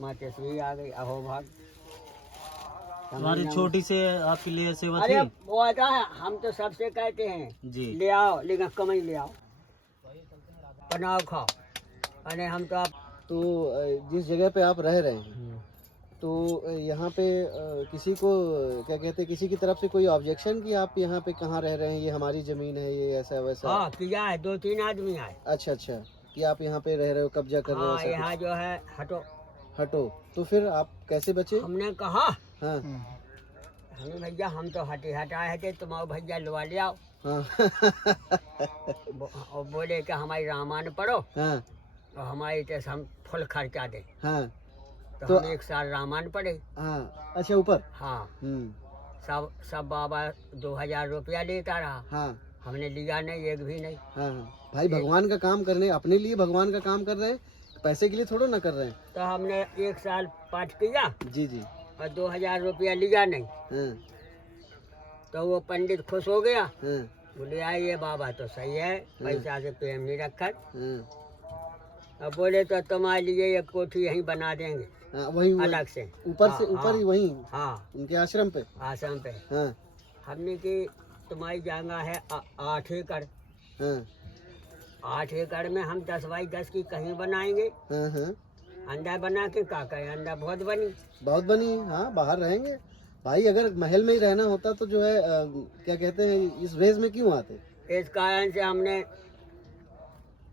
माँ तेजस्वी आ गई, अहो भाग। हमारी छोटी से आपके लिए सेवा अरे थी वो आता है, हम तो सबसे कहते हैं जी। ले आओ, लेकिन कमाई ले आओ, बनाओ खाओ। अरे हम तो आप तो जिस जगह पे आप रह रहे हैं तो यहाँ पे किसी को क्या कहते हैं, किसी की तरफ से कोई ऑब्जेक्शन कि आप यहाँ पे कहाँ रह रहे हैं, ये हमारी जमीन है, ये ऐसा वैसा? हाँ किया है, 2-3 आदमी आए। अच्छा अच्छा, कि आप यहाँ पे रह रहे हो, कब्जा कर रहे हो, हाँ ऐसा यहाँ जो है हटो। कुछ? हटो। तो फिर आप कैसे बचे? हमने कहा हाँ हमें भैया हम तो हटाए थे, तुम भैया लुआ ले आओ। हाँ और बोले कि हमारी रामायण पढ़ो हाँ और हमारी तरह हम फुल खर्चा दें। हाँ तो हम 1 साल रामायण पढ़े। हाँ। अच्छा, ऊपर? हाँ सब बाबा 2000 रुपया लेता रहा। हाँ हमने लिया नहीं, एक भी नहीं। हाँ हाँ। भाई भगवान का काम करने, अपने लिए भगवान का काम कर रहे हैं, पैसे के लिए थोड़ा ना कर रहे हैं। तो हमने 1 साल पाठ किया जी जी। और 2000 रुपया लिया नहीं। हाँ तो वो पंडित खुश हो गया, हाँ बोले ये बाबा तो सही है, पैसा से प्रेम नहीं रखा। हाँ अब बोले तो तुम्हारे लिए एक कोठी यहीं बना देंगे, हाँ, वही अलग से ऊपर से, ऊपर ही वहीं हाँ उनके आश्रम पे। आश्रम पे। हाँ हमने की तुम्हारी जगह है 8 एकड़। हाँ 8 एकड़ में हम 10 बाई 10 की कहीं बनाएंगे। हाँ हाँ। अंडा बना के का करें, अंडा बहुत बनी। बहुत बनी। हाँ, बाहर रहेंगे भाई, अगर महल में ही रहना होता तो जो है क्या कहते हैं, इस वेज में क्यों आते? इस कारण से हमने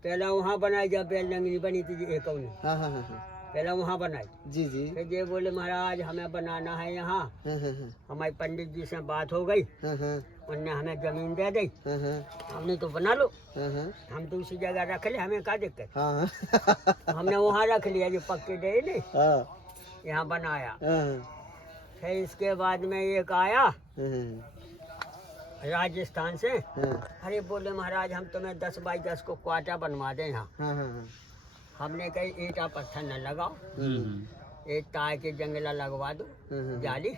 पहले वहाँ बनाई, जब बेलडंगरी बनी थी एक। हाँ हाँ हाँ हाँ। पहले वहाँ बनाई। जी जी। फिर ये बोले महाराज हमें बनाना है यहाँ। हाँ हाँ हाँ हमारे पंडित जी से बात हो गई, हाँ हाँ उनने हमें जमीन दे दी। हाँ हाँ हमने तो बना लो, हाँ हाँ हम तो उसी जगह रख ले, हमें क्या दिक्कत। हाँ हमने वहाँ रख लिया, जो पक्के दे नहीं, हाँ यहाँ बनाया। हाँ फिर इसके बाद में एक आया राजस्थान से। हाँ अरे बोले महाराज हम तुम्हें 10 बाई 10 को क्वार्टर बनवा दें यहाँ। हाँ हाँ। हमने कही ईंटा पत्थर न लगाओ, एक तार के जंगला लगवा दो, जाली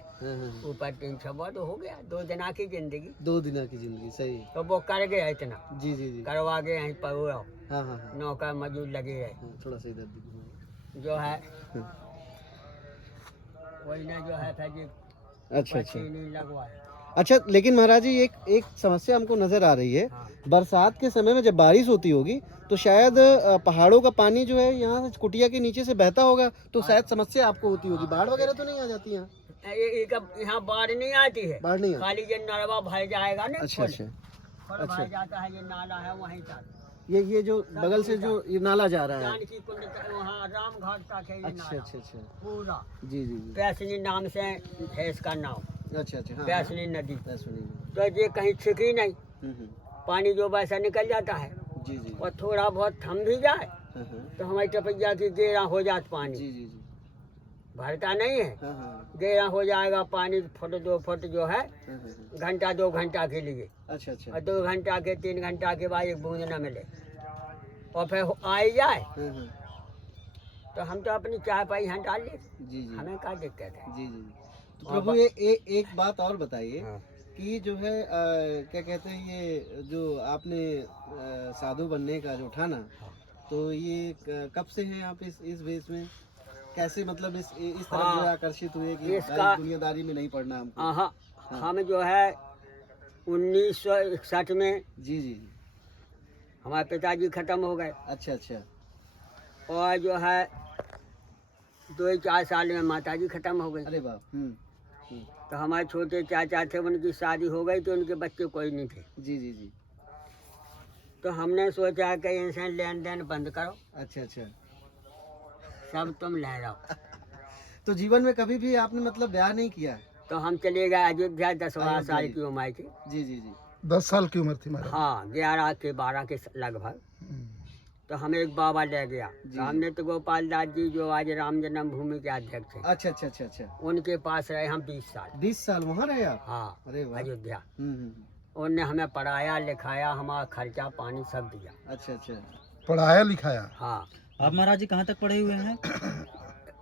ऊपर 3 छब्बा तो हो गया। 2 दिन की जिंदगी, 2 दिन की जिंदगी, सही। तो वो कर गया इतना। जी जी जी। करवा के यहीं पर हुआ, हाँ हाँ हाँ। नौकर मजदूर लगे रहे। थोड़ा सा इधर दिखो। जो है वही ना, जो है था जी अच्छा अच्छा नहीं लगवाए। अच्छा। लेकिन महाराज जी एक समस्या हमको नजर आ रही है। हाँ। बरसात के समय में जब बारिश होती होगी तो शायद पहाड़ों का पानी जो है यहाँ से कुटिया के नीचे से बहता होगा, तो शायद समस्या आपको होती होगी। बाढ़ वगैरह तो नहीं आ जाती यहाँ? यहाँ बाढ़ नहीं आती है, बाढ़ नहीं आती। खाली ये नलवा भर जाएगा ना। अच्छा अच्छा। फुल भर जाता है, ये नाला है वहीं तक। ये जो बगल से जो ये नाला जा रहा है। जानकी कुंड तक, वहाँ राम घाट तक है ये अच्छा नाला अच्छा अच्छा। पूरा। जी जी जी। पैसनी नाम से है इसका नाम, अच्छा अच्छा। हाँ, पैसनी नदी। सुनिए। तो ये कहीं छिकी नहीं, हम्म। पानी जो वैसा निकल जाता है। जी जी। और थोड़ा बहुत थम भी जाए हाँ हाँ। तो हमारी टपैया की गेरा हो जात पानी। जी जी जी। भरता नहीं है, हाँ हाँ गेरा हो जाएगा पानी, फुट 2 फुट जो है, हाँ हाँ। घंटा 2 घंटा के लिए। अच्छा अच्छा। और 2 घंटा के 3 घंटा के बाद एक बूंद न मिले और फिर आ जाए हाँ हाँ। तो हम तो अपनी चाय पाई यहाँ डाल ले, जी जी हमें क्या दिक्कत है। जी जी। तो प्रभु एक बात और बताइए कि जो है क्या कहते हैं, ये जो आपने साधु बनने का जो ठाना, तो ये कब से हैं आप इस वेश में? कैसे मतलब इस तरफ जो है आकर्षित हुए कि इसका दुनियादारी में नहीं पड़ना हमको? हाँ, हम जो है 1961 में जी जी। हमारे पिताजी खत्म हो गए। अच्छा अच्छा। और जो है 2-4 साल में माताजी खत्म हो गई। अरे बाप। तो हमारे छोटे चाचा थे, उनकी शादी हो गई तो उनके बच्चे कोई नहीं थे। जी जी जी। तो हमने सोचा कि इनसे लेन देन बंद करो, अच्छा अच्छा। सब तुम ले जाओ। तो जीवन में कभी भी आपने मतलब ब्याह नहीं किया है? तो हम चले गए अयोध्या 10-12 साल की उम्र की। जी जी जी। 10 साल की उम्र थी महाराज। हाँ 11 के 12 के लगभग। तो हमें एक बाबा ले गया, हमने तो गोपाल दास जी जो आज राम जन्मभूमि के अध्यक्ष हैं। अच्छा अच्छा अच्छा अच्छा। उनके पास रहे हम 20 साल। 20 साल वहाँ रहे आप? हाँ अरे वाह। अयोध्या। उनने हमें पढ़ाया लिखाया, हमारा खर्चा पानी सब दिया। अच्छा अच्छा। पढ़ाया लिखाया? हाँ। आप महाराज जी कहाँ तक पढ़े हुए हैं?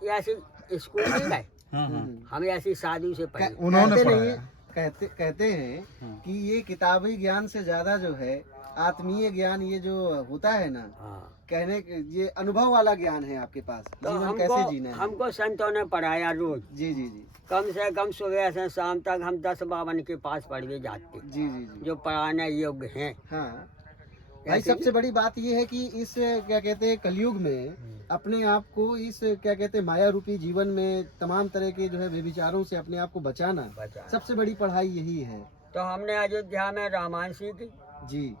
ऐसी स्कूल नहीं गए, हाँ हाँ। हम ऐसी साधु से पढ़े। उन्होंने कहते पढ़ाया। कहते हैं कि ये किताबी ज्ञान से ज्यादा जो है आत्मीय ज्ञान ये जो होता है ना, हाँ। कहने ये अनुभव वाला ज्ञान है आपके पास, तो जीवन कैसे जीना है। हमको संतों ने पढ़ाया रोज, जी जी जी कम से कम सुबह से शाम तक हम 10 बावन के पास पढ़वे जाते, जी जी जी। जो पढ़ाने योग्य हैं। हाँ भाई, सबसे बड़ी बात ये है कि इस क्या कहते हैं कलयुग में अपने आप को इस क्या कहते हैं माया रूपी जीवन में तमाम तरह के जो है व्यभिचारों से अपने आप को बचाना, सबसे बड़ी पढ़ाई यही है। तो हमने अयोध्या में रामायण सीखी जी।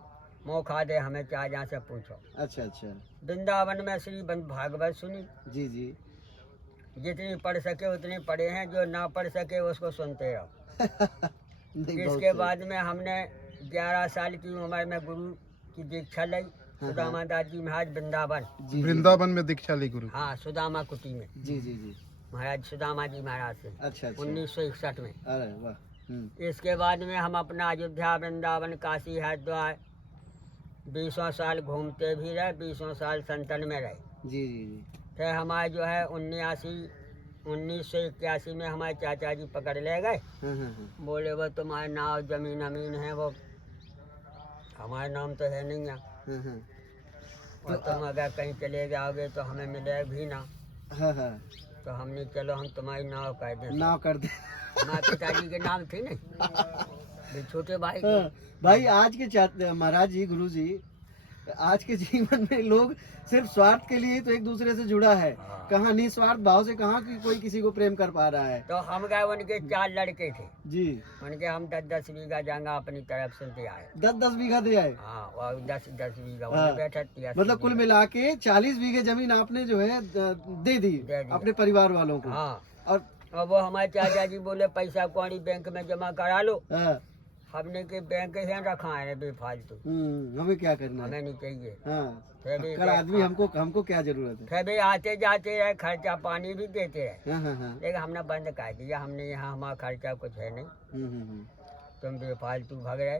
मौका दे हमें चाहे जहाँ से पूछो। अच्छा अच्छा। वृंदावन में श्री भागवत सुनी, जी जी। जितनी पढ़ सके उतनी पढ़े हैं, जो ना पढ़ सके उसको सुनते रहो। नहीं, बहुत इसके सही। बाद में हमने 11 साल की उम्र में गुरु की दीक्षा ली, सुदामा दास जी महाराज वृंदावन। जी वृंदावन में दीक्षा ली गुरु। हाँ, सुदामा कुटी में। जी जी जी। महाराज सुदामा जी महाराज से अच्छा अच्छा। 1961 में। अरे वाह। इसके बाद में हम अपना अयोध्या वृंदावन काशी हरिद्वार 20 साल घूमते भी रहे, 20 साल संतन में रहे। जी जी जी। फिर हमारे जो है 1981 में हमारे चाचा जी पकड़ ले गए। बोले वो तुम्हारे नाम जमीन अमीन है, वो हमारे नाम तो है नहीं है, और तुम अगर कहीं चले जाओगे तो हमें मिलेगा भी ना। तो हमने चलो हम तुम्हारी नाव कर दें। नाव कर दे। हमारे पिताजी के नाम थी नहीं, भी छोटे भाई के। भाई आज के महाराज जी, गुरु जी, आज के जीवन में लोग सिर्फ स्वार्थ के लिए तो एक दूसरे से जुड़ा है, कहाँ निस्वार्थ भाव से कहाँ कोई किसी को प्रेम कर पा रहा है। तो हम गए, उनके 4 लड़के थे जी। उनके हम 10-10 बीघा जगह अपनी तरफ से दे आए। 10-10 बीघा दे आए। हाँ, और 10-10 बीघा हाँ। उन्हें बैठा 83 मतलब कुल मिला के 40 बीघे जमीन आपने जो है दे दी अपने परिवार वालों को। हाँ। और वो हमारे चाचा जी बोले पैसा कौड़ी बैंक में जमा करा लो। हाँ। हमने के बैंक से रखा है बेफालतू, हमें क्या करना है। हमें नहीं चाहिए। हाँ। फिर भी कल आदमी हमको क्या जरूरत है। फिर भी आते जाते रहे, खर्चा पानी भी देते रहे, हाँ हाँ हाँ। लेकिन हमने बंद कर दिया। हमने यहाँ हमारा खर्चा कुछ है नहीं, तुम बेफालतू भाग रहे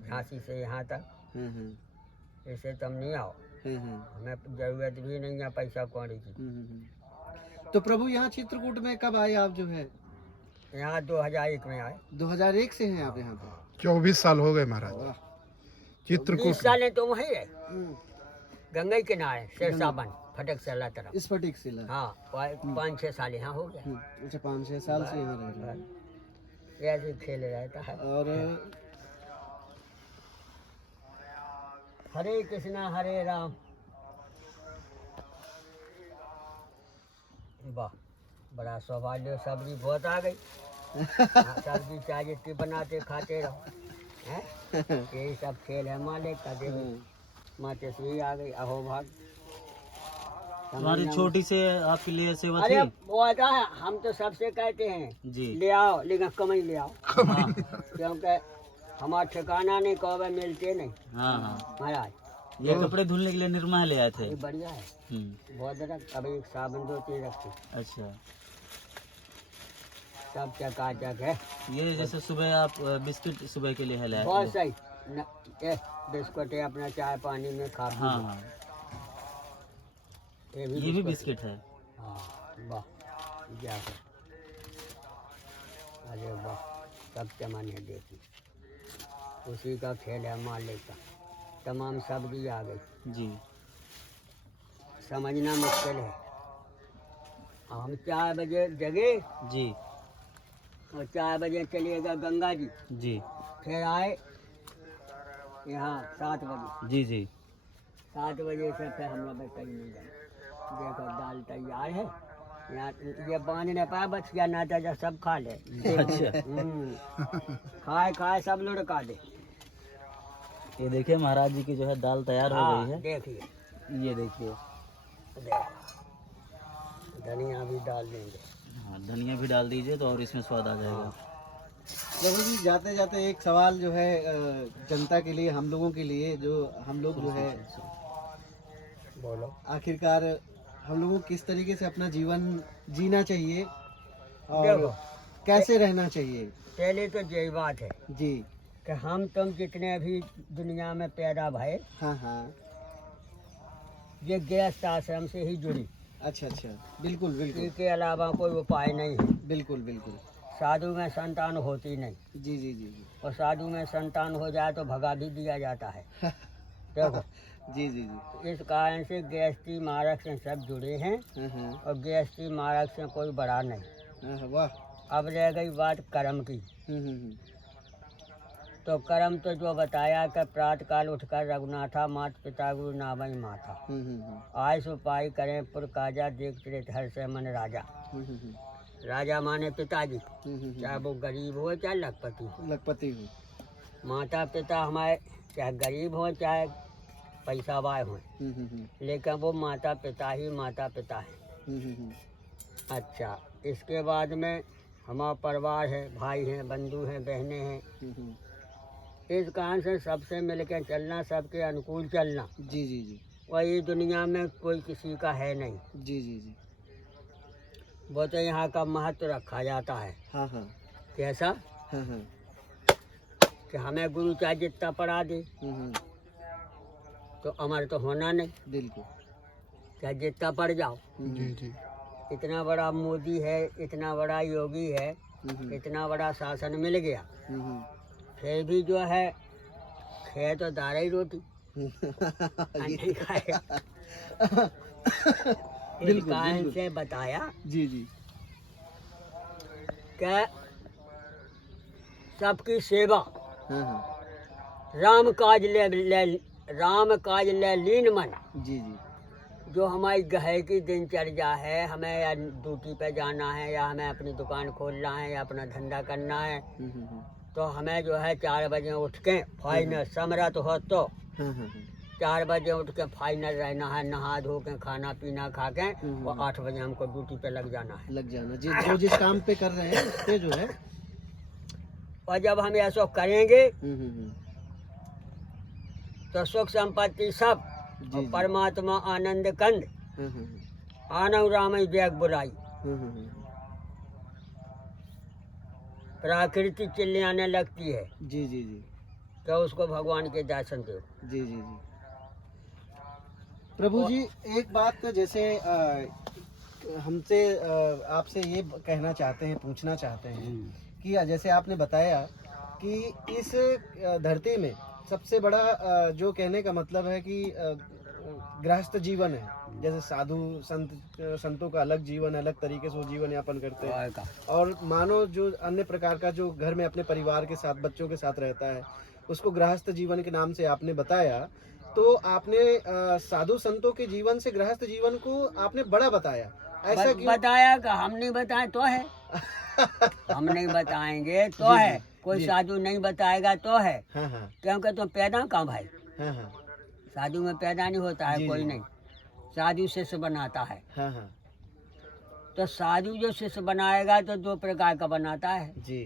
झांसी से यहाँ तक, ऐसे तुम नहीं आओ, हमें जरूरत भी नहीं है पैसा कौड़ी की। तो प्रभु यहाँ चित्रकूट में कब आए आप जो है। यहाँ 2001 में आए। 2001 से हैं आप यहाँ पे। 24 साल हो गए महाराज। वाह। चित्रकूट 20 साल तो वहीं रहे, गंगा किनारे शेरसाबन फटक सला तरफ। इस फटीक से हाँ, 5-6 साल यहाँ हो गया। अच्छा, 5-6 साल से यहाँ रह रहे हैं। ऐसे खेल रहता है। और हरे कृष्णा हरे राम। वाह, बड़ा सौभाग्य, सब्जी बहुत आ गई। सब्जी चाय जितनी बनाते खाते रहो, हैं? यही सब खेल है मालिक का। देखो माँ तस्वीर आ गई, अहो भाग। तुम्हारी छोटी से आपके लिए सेवा अरे थी। वो आता है, हम तो सबसे कहते हैं जी। ले आओ, लेकिन कमाई ले आओ, क्योंकि हमारा ठिकाना नहीं, कौवे मिलते नहीं। हाँ हाँ। महाराज ये कपड़े धुलने के लिए निर्मा ले आए थे। ये बढ़िया है, बहुत रख। अभी एक साबुन 2-3 रखी, अच्छा, सब चकाचक है। ये जैसे सुबह आप बिस्किट सुबह के लिए है लाए बहुत थे। सही बिस्कुट है, अपना चाय पानी में खा पी हाँ लो। हाँ, ये ये भी बिस्किट है। हाँ, वाह, क्या है। अरे वाह, सब चमन है, देखिए उसी का खेल है मालिक का। तमाम सब्जी आ गई, जी। समझना मुश्किल है। हम 4 बजे जगे जी और 4 बजे चलिएगा गंगा जी, जी फिर आए यहाँ 7 बजे। जी जी। 7 बजे से फिर हम लोग कहीं नहीं गए। देखो दाल तैयार है, यहाँ ये बांध नहीं पाया, बच गया, ना तो सब खा ले। अच्छा, खाए सब लुढ़का दे। ये देखिए महाराज जी की जो है दाल तैयार हो गई है। देखिए, ये देखिए, धनिया भी डाल देंगे। हाँ, धनिया भी डाल दीजिए तो और इसमें स्वाद आ जाएगा। प्रभु जी, जाते जाते एक सवाल जो है जनता के लिए, हम लोगों के लिए, जो हम लोग जो है बोलो। आखिरकार हम लोगों को किस तरीके से अपना जीवन जीना चाहिए और देखो, कैसे रहना चाहिए। पहले तो यही बात है जी। कि हम तुम जितने भी दुनिया में पैदा भये, हाँ हाँ। ये गृहस्थ आश्रम से ही जुड़ी। अच्छा अच्छा, बिल्कुल बिल्कुल इसके अलावा कोई उपाय नहीं है। बिल्कुल बिल्कुल। साधु में संतान होती नहीं, जी जी जी जी। और साधु में संतान हो जाए तो भगा भी दिया जाता है। देखो जी जी जी। इस कारण से गृहस्थी मार्ग से सब जुड़े हैं और गृहस्थी मार्ग से कोई बड़ा नहीं। वाह। अब रह गई बात कर्म की। हम्म। तो कर्म तो जो बताया कि प्रातः काल उठकर रघुनाथा मात पिता गुरु नामई माथा आय सुपाई करें पुर काजा देख त्रेत हर से मन राजा। राजा माने पिताजी, चाहे वो गरीब हो चाहे लखपति हो। माता पिता हमारे चाहे गरीब हो चाहे पैसा वाय हो, लेकिन वो माता पिता ही माता पिता है। अच्छा, इसके बाद में हमारा परिवार है, भाई हैं, बंधु हैं, बहनें हैं। इस कारण से सबसे मिलकर चलना, सबके अनुकूल चलना। जी जी जी। वही दुनिया में कोई किसी का है नहीं। जी जी जी। वो तो यहाँ का महत्व रखा जाता है। हाँ हाँ। कैसा हाँ हाँ। कि हमें गुरु चाहे जितना पढ़ा दे तो अमर तो होना नहीं। बिल्कुल। चाहे जितना पढ़ जाओ। जी जी। इतना बड़ा मोदी है, इतना बड़ा योगी है, इतना बड़ा शासन मिल गया, फिर भी जो है खे तो दाल ही रोटी नहीं खाए। इस कारण से बताया जी जी कि सबकी सेवा हाँ। राम काज ले लीन मन। जी जी। जो हमारी गहे की दिनचर्या है, हमें या ड्यूटी पे जाना है या हमें अपनी दुकान खोलना है या अपना धंधा करना है, तो हमें जो है 4 बजे उठ के फाइनल समरत हो तो 4 बजे उठ के फाइनल रहना है, नहा धो के खाना पीना खा के और 8 बजे हमको ड्यूटी पे लग जाना है। जी, जो जिस काम पे कर रहे हैं उस पे जो है। और जब हम ऐसा करेंगे तो सुख संपत्ति सब और परमात्मा आनंद कंद आनंद राम जैक बुलाई प्रकृति चिल्लाने लगती है। जी जी जी। तो उसको भगवान के दर्शन दो। जी जी जी। प्रभु जी, एक बात जैसे हमसे आपसे ये कहना चाहते हैं, पूछना चाहते हैं कि जैसे आपने बताया कि इस धरती में सबसे बड़ा जो कहने का मतलब है कि गृहस्थ जीवन है। जैसे साधु संतों का अलग जीवन, अलग तरीके से वो जीवन यापन करते हैं, और मानो जो अन्य प्रकार का जो घर में अपने परिवार के साथ, बच्चों के साथ रहता है, उसको गृहस्थ जीवन के नाम से आपने बताया। तो आपने साधु संतों के जीवन से गृहस्थ जीवन को आपने बड़ा बताया। ऐसा क्यों बताया कि हम नहीं बताए तो है हम नहीं बताएंगे तो जी, है, जी, कोई जी। साधु नहीं बताएगा तो है। हाँ हाँ क्योंकि तुम पैदा कहाँ भाई, हाँ हाँ साधु में पैदा नहीं होता है जी, कोई जी। नहीं, साधु शिष्य बनाता है। हाँ हाँ तो साधु जो शिष्य बनाएगा तो 2 प्रकार का बनाता है। जी।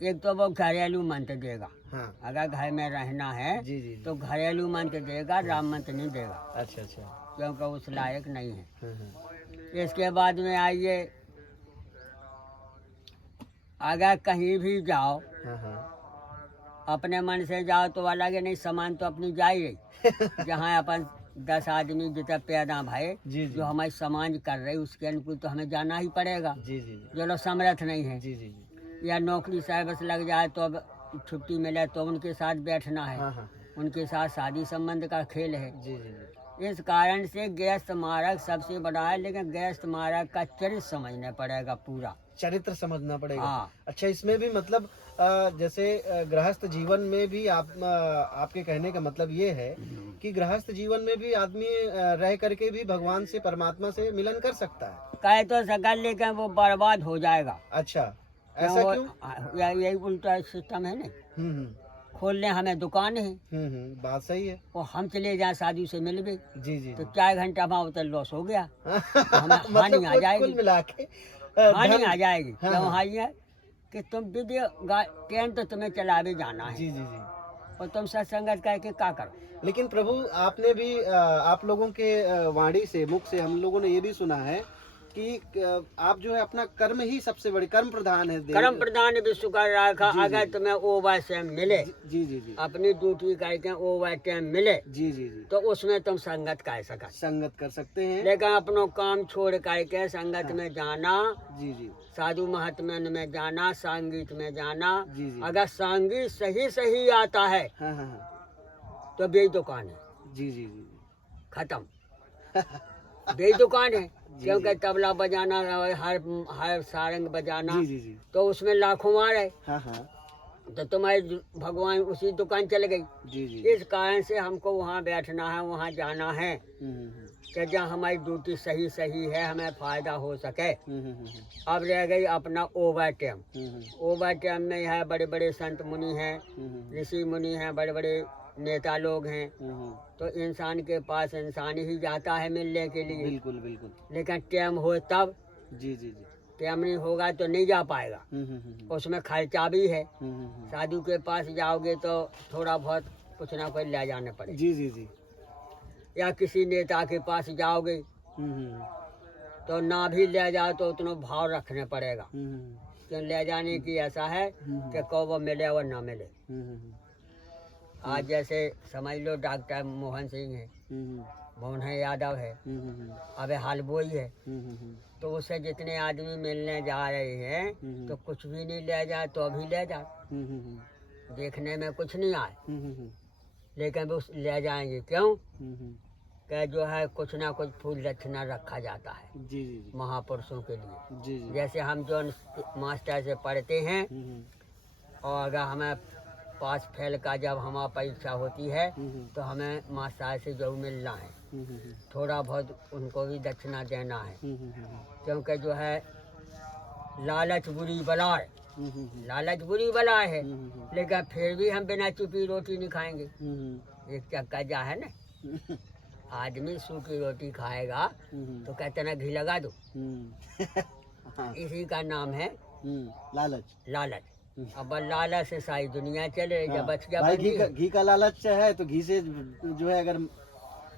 एक तो वो घरेलू मंत्र देगा, हाँ अगर घर में रहना है जी जी जी। तो घरेलू मंत्र देगा, राम मंत्र नहीं देगा, अच्छा अच्छा। क्योंकि उस लायक नहीं है। हाँ हाँ इसके बाद में आइए, अगर कहीं भी जाओ हाँ हाँ अपने मन से जाओ तो अलग है, नहीं सामान तो अपनी जा ही रही। जहाँ अपन 10 आदमी जितना पैदा भाई जी जी जो हमारी समाज कर रहे उसके अनुकूल तो हमें जाना ही पड़ेगा। जी जी जी जो लोग समर्थ नहीं है जी जी जी। या नौकरी साहब लग जाए तो अब छुट्टी मिले तो उनके साथ बैठना है, हाँ हाँ उनके साथ शादी संबंध का खेल है। जी जी जी। इस कारण से गृहस्थ मार्ग सबसे बड़ा है, लेकिन गृहस्थ मार्ग का चरित्र समझना पड़ेगा, पूरा चरित्र समझना पड़ेगा। हाँ। अच्छा, इसमें भी मतलब जैसे गृहस्थ जीवन में भी आपके कहने का मतलब ये है कि गृहस्थ जीवन में भी आदमी रह करके भी भगवान से, परमात्मा से मिलन कर सकता है। कहे तो सकल, लेकिन वो बर्बाद हो जाएगा। अच्छा, ऐसा क्यों? यही उल्टा सिस्टम है ना। खोल लें, हमें दुकान है, बात सही है। और हम चले जाए साधु से मिल भी जी जी तो जी। 4 घंटा वहाँ उतर लॉस हो गया, हमें हानि मतलब आ जाएगी, कुल मिला के हानि आ जाएगी। हाँ, क्यों हाँ। हानि है कि तुम दीदी ट्रेन तो तुम्हें चला भी जाना है, जी जी जी। और तुम सत्संगत करके क्या करो। लेकिन प्रभु, आपने भी आप लोगों के वाणी से, मुख से हम लोगों ने ये भी सुना है कि आप जो है अपना कर्म ही सबसे बड़ी, कर्म प्रधान है। कर्म प्रधान विश्व का राखा। जी, जी। अगर तुम्हें ओवर से मिले, जी जी जी अपनी ड्यूटी करके ओवर टाइम मिले, जी जी जी, तो उसमें तुम संगत कर सका, संगत कर सकते हैं। लेकिन अपनों काम छोड़ करके संगत में जाना, जी जी साधु महात्मा में जाना, संगीत में जाना। जी जी। अगर संगीत सही सही आता है हाँ हाँ हाँ। तो बेच दुकान है, जी जी जी खत्म। बेच दुकान है, जी, क्योंकि जी। तबला बजाना और हर सारंग बजाना, जी जी जी तो उसमें लाखों मार है। हाँ हाँ तो तुम्हारी भगवान उसी दुकान चल गई। जी जी इस कारण से हमको वहाँ बैठना है, वहाँ जाना है, कि जहाँ हमारी ड्यूटी सही सही है, हमें फायदा हो सके। अब रह गई अपना ओवर टाइम। ओवर टाइम में है बड़े बड़े संत मुनि हैं, ऋषि मुनि हैं, बड़े बड़े नेता लोग हैं, तो इंसान के पास इंसान ही जाता है मिलने के लिए। बिल्कुल बिल्कुल लेकिन टाइम हो तब, जी जी जी टाइम नहीं होगा तो नहीं जा पाएगा। उसमें खर्चा भी है। साधु के पास जाओगे तो थोड़ा बहुत कुछ ना कुछ ले जाने पड़ेगा, जी जी जी या किसी नेता के पास जाओगे तो ना भी ले जाओ तो उतना भाव रखने पड़ेगा, क्यों ले जाने की ऐसा है कि कब वो मिले और ना मिले। आज जैसे समझ लो डॉक्टर मोहन सिंह है, मोहन यादव है, अब हाल बोई है, तो उससे जितने आदमी मिलने जा रहे हैं तो कुछ भी नहीं ले जाए तो अभी ले जाए, देखने में कुछ नहीं आए, लेकिन वो ले जाएंगे। क्यों? कि जो है कुछ ना कुछ फूल दक्षिणा रखा जाता है जी जी जी महापुरुषों के लिए। जी जी जैसे हम जो मास्टर से पढ़ते हैं, और अगर हमें पास फेल का जब हमारी परीक्षा होती है तो हमें मास्टर से जो मिलना है, थोड़ा बहुत उनको भी दक्षिणा देना है, क्योंकि जो है लालच बुरी बला है, लालच बुरी बला है, लेकिन फिर भी हम बिना चुपी रोटी नहीं खाएंगे। एक चक्का जा है ना, आदमी सूखी रोटी खाएगा तो कहते ना घी लगा दो, हाँ, इसी का नाम है लालच। लालच। अब लालच से सारी दुनिया चले, जब बच गया भाई बच गया। घी का लालच है तो घी से जो है अगर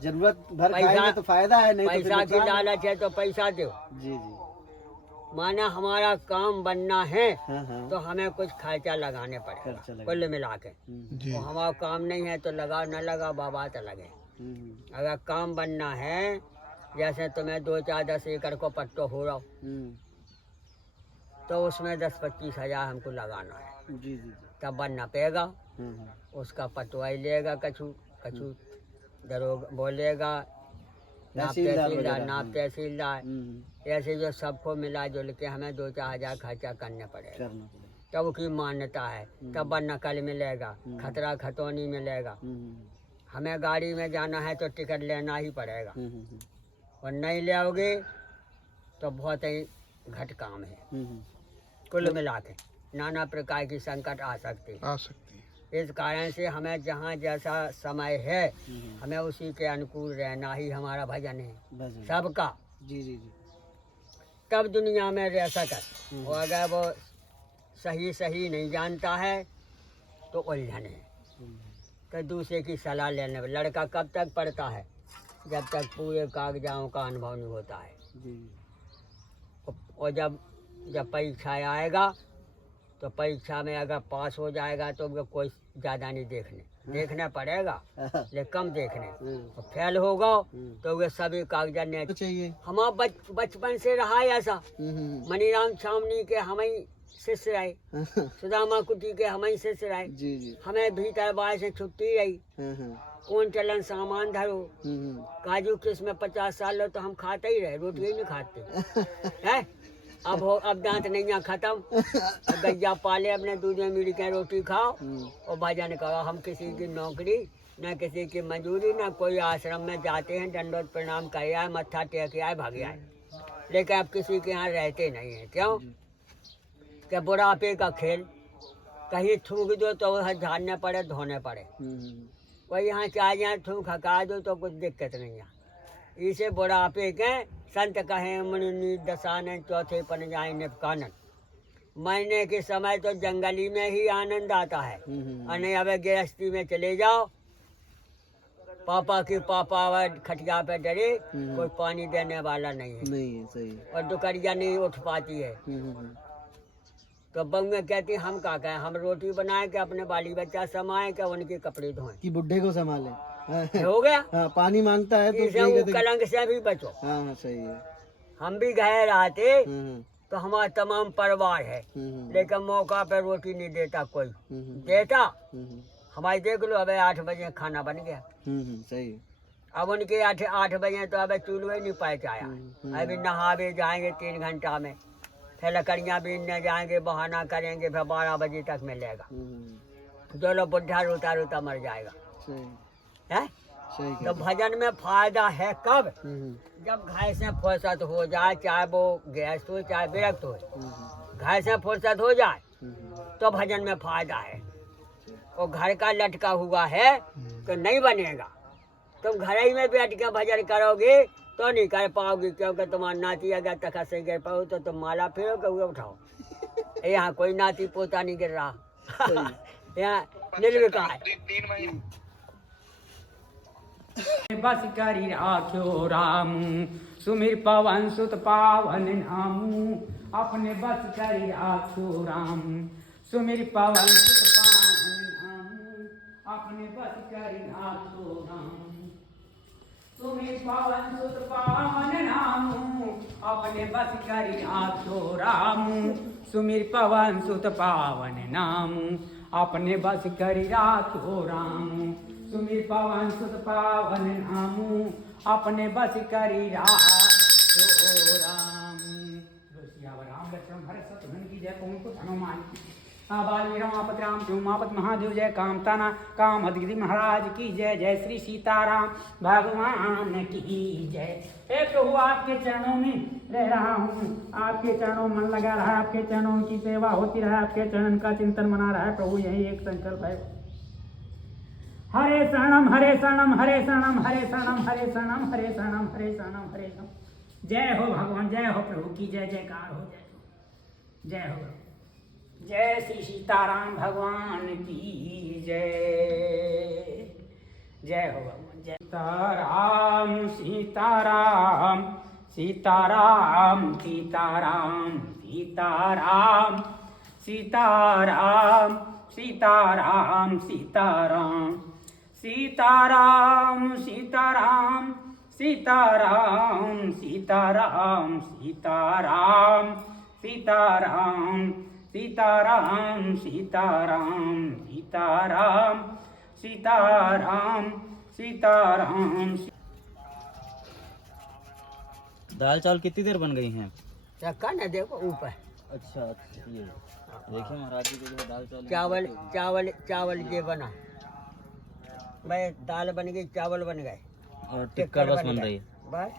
जरूरत भर पैसा- खाएंगे तो फायदा है, नहीं तो फिर पैसा की नुकसान है। लालच है तो पैसा दो। जी जी माना हमारा काम बनना है हाँ हाँ तो हमें कुछ खर्चा लगाने पड़ेगा, खर्चा लगेगा। कुल मिला के। जी और हमारा काम नहीं है तो लगा न लगा बाबा तो लगे। अगर काम बनना है, जैसे तुम्हें 2 4 10 एकड़ को पट्टो हो रहा हो, तो उसमें 10-25 हजार हमको लगाना है, जी जी तब बनना पेगा। जी उसका पटवाई लेगा, कछु कछु दरोगा बोलेगा, नाप तहसीलदार तहसीलदार, वगैरह, नाप तहसीलदार, ऐसे जो सबको मिला जुल के हमें 2 4 हजार खर्चा करने पड़ेगा, करना पड़ेगा। तब उसकी मान्यता है, तब बनना कल मिलेगा, खतरा खतौनी मिलेगा। हमें गाड़ी में जाना है तो टिकट लेना ही पड़ेगा, और नहीं लेओगे तो बहुत ही घट काम है। कुल मिला के नाना प्रकार की संकट आ सकती है। आ सकती है। इस कारण से हमें जहाँ जैसा समय है हमें उसी के अनुकूल रहना ही हमारा भजन है भजन। सबका। जी जी जी तब दुनिया में रह सके, और अगर वो सही सही नहीं जानता है तो उलझन है, तो दूसरे की सलाह लेने में। लड़का कब तक पढ़ता है? जब तक पूरे कागजातों का अनुभव नहीं होता है। जी और जब परीक्षा आएगा तो परीक्षा में अगर पास हो जाएगा तो वो कोई ज़्यादा नहीं देखने पड़ेगा, लेकिन कम देखने। और फेल होगा तो वे सभी कागजात ने चाहिए। हमारा बचपन से रहा है ऐसा। मनीराम छावनी के हम ही शिष्य रहे, सुदामा कुटी के हम ही शिष्य रहे। जी जी हमें भीतर बाहर से छुट्टी रही, कौन चलन सामान धरो, काजू किस्म 50 साल लो तो हम खाते ही रहे, रोटी ही नहीं खाते है। अब दांत नहीं है खत्म, गैया पाले अपने दूध में मिल के रोटी खाओ और भजन करो। हम किसी की नौकरी न किसी की मजदूरी, न कोई आश्रम में जाते हैं, दंडोत प्रणाम कर आए, मत्था टेक आए, भाग आए, लेकिन अब किसी के यहाँ रहते नहीं है। क्यों? कि बुढ़ापे का खेल, कहीं थूक दो तो वह झाड़ने पड़े, धोने पड़े। वही यहाँ चाह जाए थूक हका दो तो कुछ दिक्कत नहीं है। इसे बुढ़ापे के संत कहे मुनि दशानन, चौथे पन जाए निपकानन। मरने के समय तो जंगली में ही आनंद आता है, अने अब गृहस्थी में चले जाओ, पापा की पापा खटिया पे डरे, कोई पानी देने वाला नहीं है, नहीं है सही। और दुकड़िया नहीं उठ पाती है। तो बंगे कहती हम का कहें, हम रोटी बनाए के अपने बाली बच्चा समाए के उनके कपड़े धोएं कि बुड्ढे को संभाले। हो गया। हाँ, पानी मांगता है तो इसे वो कलंक से भी बचो। हाँ हाँ सही है। हम भी गए आते तो हमारा तमाम परिवार है, लेकिन मौका पे रोटी नहीं देता कोई, देता हमारे देख लो, अबे 8 बजे खाना बन गया। सही है। अब उनके 8 बजे तो अबे चूल्हे नहीं पाए आया। अभी नहावे जाएंगे 3 घंटा में, फिर लकड़ियाँ बीनने जाएंगे, बहाना करेंगे, फिर 12 बजे तक मिलेगा। जो लोग बुढ़ा रोता रोता मर जाएगा। सही है सही तो भजन में फायदा है कब? जब घर से फुर्सत हो जाए, चाहे वो गैस हो चाहे विरक्त हो, घर से फुर्सत हो जाए तो भजन में फायदा है। वो घर का लटका हुआ है तो नहीं बनेगा। तुम घर ही में बैठ के भजन करोगे तो नहीं कर पाओगे, क्योंकि तुम्हारा नाती अगर तक से गिर पाओ तो तुम माला फेरो के हुए उठाओ। यहाँ कोई नाती पोता नहीं गिर रहा। यहाँ निर्विकार। बस करी राख्यो राम, सुमिर पवन सुत पावन नामू। अपने बस करी राख्यो राम, सुमिर पवन सुत पावन नामू। अपने बस करी राख्यो राम, सुमिर पवन सुत पावन नामू। अपने बस करी राख्यो राम, सुमिर पवन सुत पावन नामू। अपने बस करी राख्यो राम, सुमिर पवन सुत पावन नामू। अपने बस करी राख्यो राम। राम लक्ष्मण भरत शत्रुघ्न की जय, पवन सुत हनुमान की। बाली रमापति राम उमापत महादेव जय, कामताना काम अधिगिरी महाराज की जय। जय श्री सीताराम भगवान की जय। हे प्रभु आपके चरणों में रह रहा हूँ, आपके चरणों मन लगा रहा है, आपके चरणों की सेवा होती रहा, आपके चरण का चिंतन बना रहा है। प्रभु यही एक संकल्प है। हरे शरणम हरे शरणम हरे शरणम हरे शरणम हरे शरणम हरे शरणम हरे शरणम हरे शरणम। जय हो भगवान, जय हो प्रभु की जय जयकार हो। जय हो, जय श्री सीताराम भगवान की जय। जय हो भगवान, जय सीताराम सीताराम सीताराम सीताराम सीताराम सीताराम सीताराम सीताराम सीताराम सीताराम सीताराम सीताराम सीताराम सीताराम सीताराम सीताराम सीताराम सीताराम सीताराम। दाल चावल कितनी देर बन गई हैं? चक्का न देखो ऊपर। अच्छा ये देखिए महाराज जी को जो दाल चावल चावल चावल चावल ये बना भाई, दाल बन गई, चावल बन गए और टिक्का बस बन रही है। बस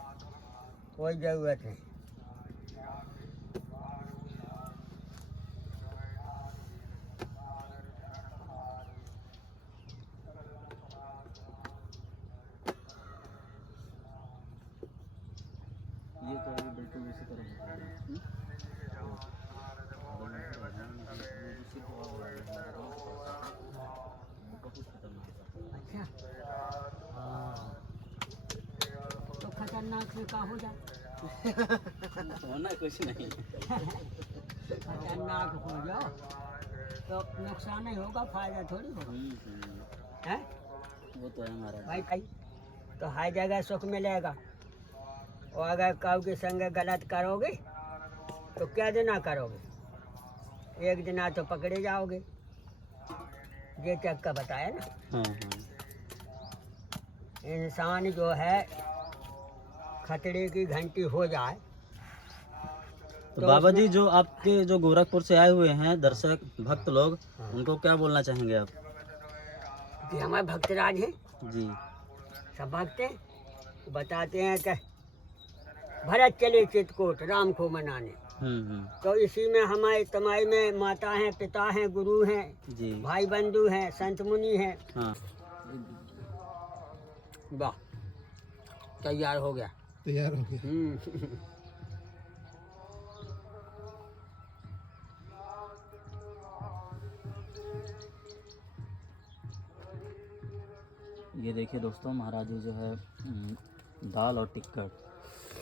कोई जरूरत नहीं। ये तो अभी बिल्कुल उसी तरह अच्छा तो खतरनाक से का हो जाए? होना कुछ नहीं। खतरनाक हो जाओ तो नुकसान नहीं होगा, फायदा थोड़ी होगा। है वो तो है महाराज भाई भाई, तो हर जगह सुख मिलेगा। और अगर काऊ के संग गलत करोगे तो क्या दिना करोगे? एक दिन तो पकड़े जाओगे। ये चक्का बताया ना। हाँ। इंसान जो है खतरे की घंटी हो जाए तो बाबा जी, जो आपके जो गोरखपुर से आए हुए हैं दर्शक भक्त लोग, उनको क्या बोलना चाहेंगे आप? कि हमारे भक्तराज हैं जी, सब भक्त हैं, बताते हैं कि भरत चले चित्रकूट राम को मनाने। तो इसी में हमारे तमाई में माता हैं, पिता हैं, गुरु हैं जी, भाई बंधु हैं, संत मुनि हैं। हाँ। वाह, तैयार हो गया। तैयार हो गया। ये देखिए दोस्तों, महाराज जी जो है दाल और टिक्कट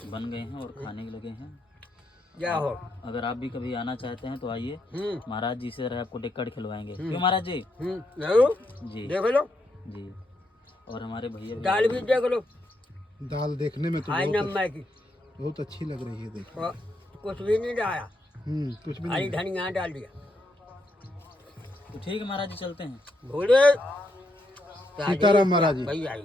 बन गए हैं और खाने के लगे हैं। क्या हो, अगर आप भी कभी आना चाहते हैं तो आइए, महाराज जी से आपको टिक्कट खिलवाएंगे। क्यों महाराज जी? जरूर जी, देख लो जी। और हमारे भैया दाल भी देख लो, दाल देखने में तो हाई नम्बर की, बहुत अच्छी लग रही है। देखो और कुछ भी नहीं डाला, कुछ भी हरी नहीं। धनिया डाल दिया। तो ठीक है महाराज जी, चलते हैं। भोले सीताराम महाराज जी। भैया आई